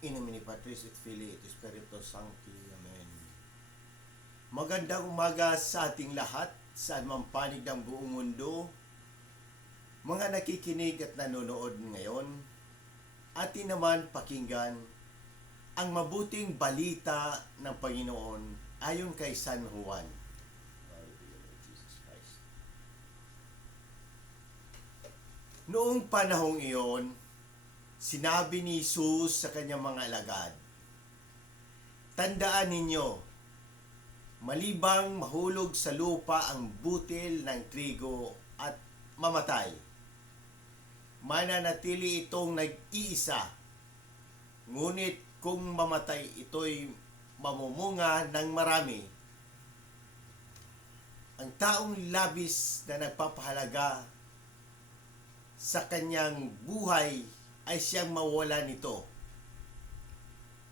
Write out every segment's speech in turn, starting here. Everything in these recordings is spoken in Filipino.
In nomine Patris et Filii et Spiritus Sancti. Amen. Magandang umaga sa ating lahat, saan man ng buong mundo. Mga nakikinig at nanonood ngayon, atin naman pakinggan ang mabuting balita ng Panginoon ayon kay San Juan. Noong panahong iyon, sinabi ni Jesus sa kanyang mga alagad, Tandaan ninyo, malibang mahulog sa lupa ang butil ng trigo at mamatay. Mananatili itong nag-iisa, ngunit kung mamatay ito'y mamumunga ng marami. Ang taong labis na nagpapahalaga sa kanyang buhay ay siyang mawala nito.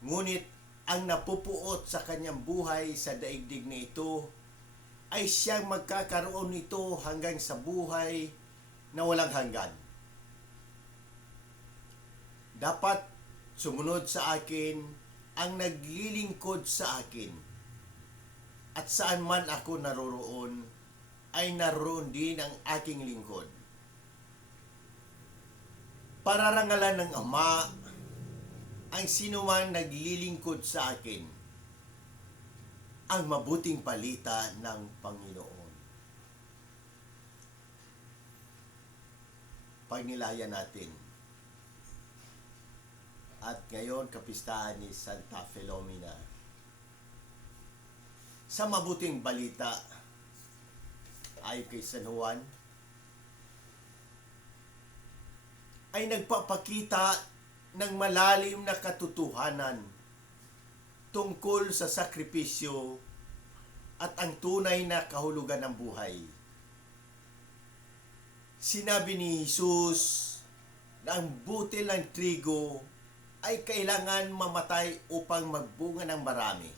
Ngunit ang napupuot sa kanyang buhay sa daigdig na ito ay siyang magkakaroon nito hanggang sa buhay na walang hanggan. Dapat sumunod sa akin ang naglilingkod sa akin. At saan man ako naroroon, ay naroon din ang aking lingkod pararangalan ng Ama ang sinuman naglilingkod sa akin ang mabuting balita ng Panginoon. Pagnilayan natin. At ngayon, kapistahan ni Santa Filomena. Sa mabuting balita, ay kay San Juan, ay nagpapakita ng malalim na katotohanan tungkol sa sakripisyo at ang tunay na kahulugan ng buhay. Sinabi ni Jesus na ang butil ng trigo ay kailangan mamatay upang magbunga ng marami.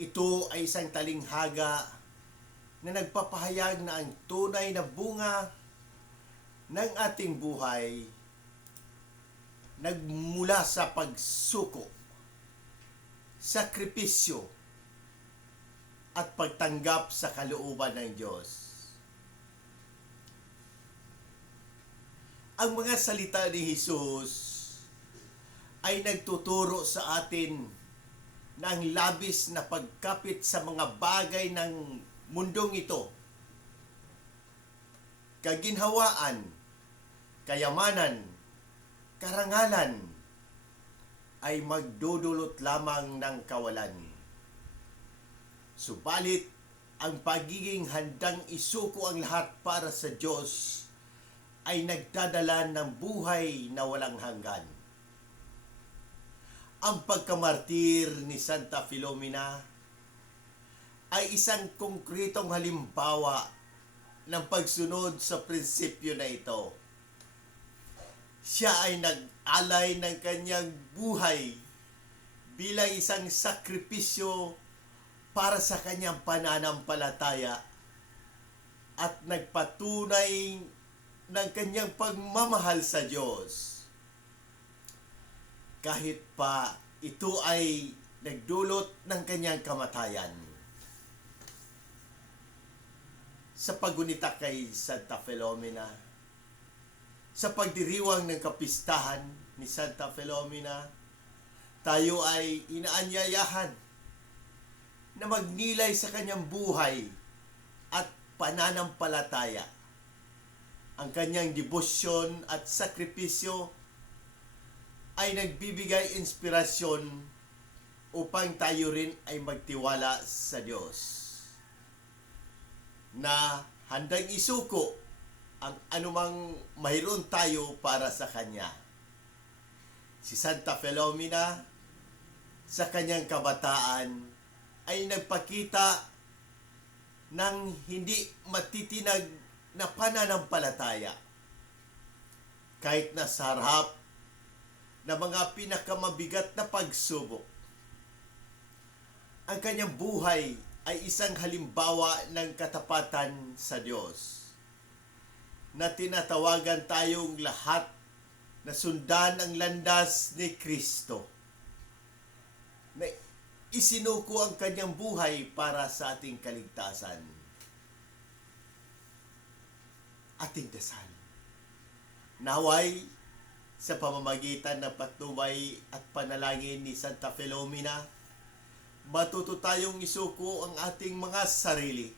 Ito ay isang talinghaga na nagpapahayag na ang tunay na bunga ng ating buhay nagmula sa pagsuko, sakripisyo, at pagtanggap sa kalooban ng Diyos. Ang mga salita ni Jesus ay nagtuturo sa atin na ang labis na pagkapit sa mga bagay ng mundong ito, kaginhawaan, kayamanan, karangalan ay magdudulot lamang ng kawalan. Subalit, ang pagiging handang isuko ang lahat para sa Diyos ay nagdadala ng buhay na walang hanggan. Ang pagkamartir ni Santa Filomena ay isang konkretong halimbawa ng pagsunod sa prinsipyo na ito siya ay nag-alay ng kanyang buhay bilang isang sakripisyo para sa kanyang pananampalataya at nagpatunay ng kanyang pagmamahal sa Diyos. Kahit pa ito ay nagdulot ng kanyang kamatayan. Sa pagunita kay Santa Filomena, sa pagdiriwang ng kapistahan ni Santa Filomena, tayo ay inaanyayahan na magnilay sa kanyang buhay at pananampalataya. Ang kanyang debosyon at sakripisyo ay nagbibigay inspirasyon upang tayo rin ay magtiwala sa Diyos na handang isuko ang anumang mayroon tayo para sa Kanya. Si Santa Filomena, sa kanyang kabataan, ay nagpakita ng hindi matitinag na pananampalataya. Kahit na sa harap na mga pinakamabigat na pagsubok. Ang kanyang buhay ay isang halimbawa ng katapatan sa Diyos na tinatawagan tayong lahat na sundan ang landas ni Kristo. Na isinuko ang kanyang buhay para sa ating kaligtasan. Ating dasal. Naway, sa pamamagitan ng patnubay at panalangin ni Santa Filomena, matuto tayong isuko ang ating mga sarili,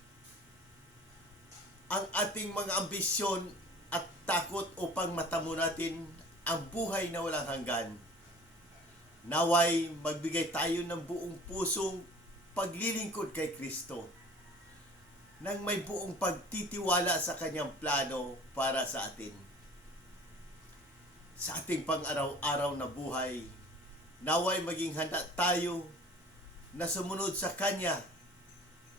ang ating mga ambisyon at takot upang matamo natin ang buhay na walang hanggan. Naway magbigay tayo ng buong pusong paglilingkod kay Kristo nang may buong pagtitiwala sa kanyang plano para sa atin sa ating pang-araw-araw na buhay. Naway maging handa tayo na sumunod sa Kanya,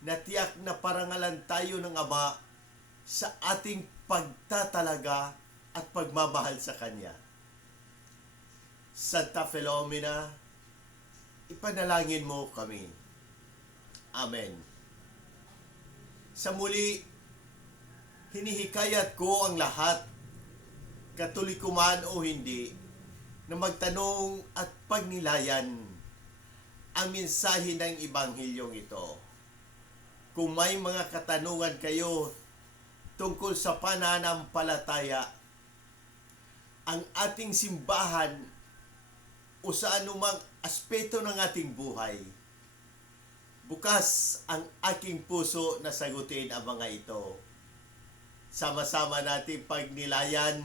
na tiyak na parangalan tayo ng Ama sa ating pagtatalaga at pagmamahal sa Kanya. Santa Filomena, ipanalangin mo kami. Amen. Sa muli, hinihikayat ko ang lahat katoliko man o hindi, na magtanong at pagnilayan ang mensahe ng Ebanghilyong ito. Kung may mga katanungan kayo tungkol sa pananampalataya, ang ating simbahan o sa anumang aspeto ng ating buhay, bukas ang aking puso na sagutin ang mga ito. Sama-sama natin pagnilayan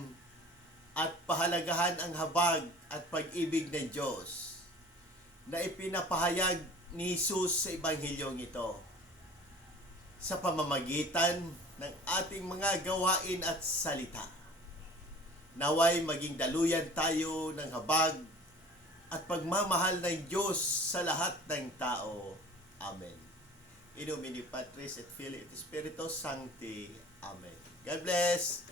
at pahalagahan ang habag at pag-ibig ng Diyos na ipinapahayag ni Jesus sa Ebanghilyong ito sa pamamagitan ng ating mga gawain at salita. Naway maging daluyan tayo ng habag at pagmamahal ng Diyos sa lahat ng tao. Amen. In Patris et Filii et Spiritus Sancti. Amen. God bless.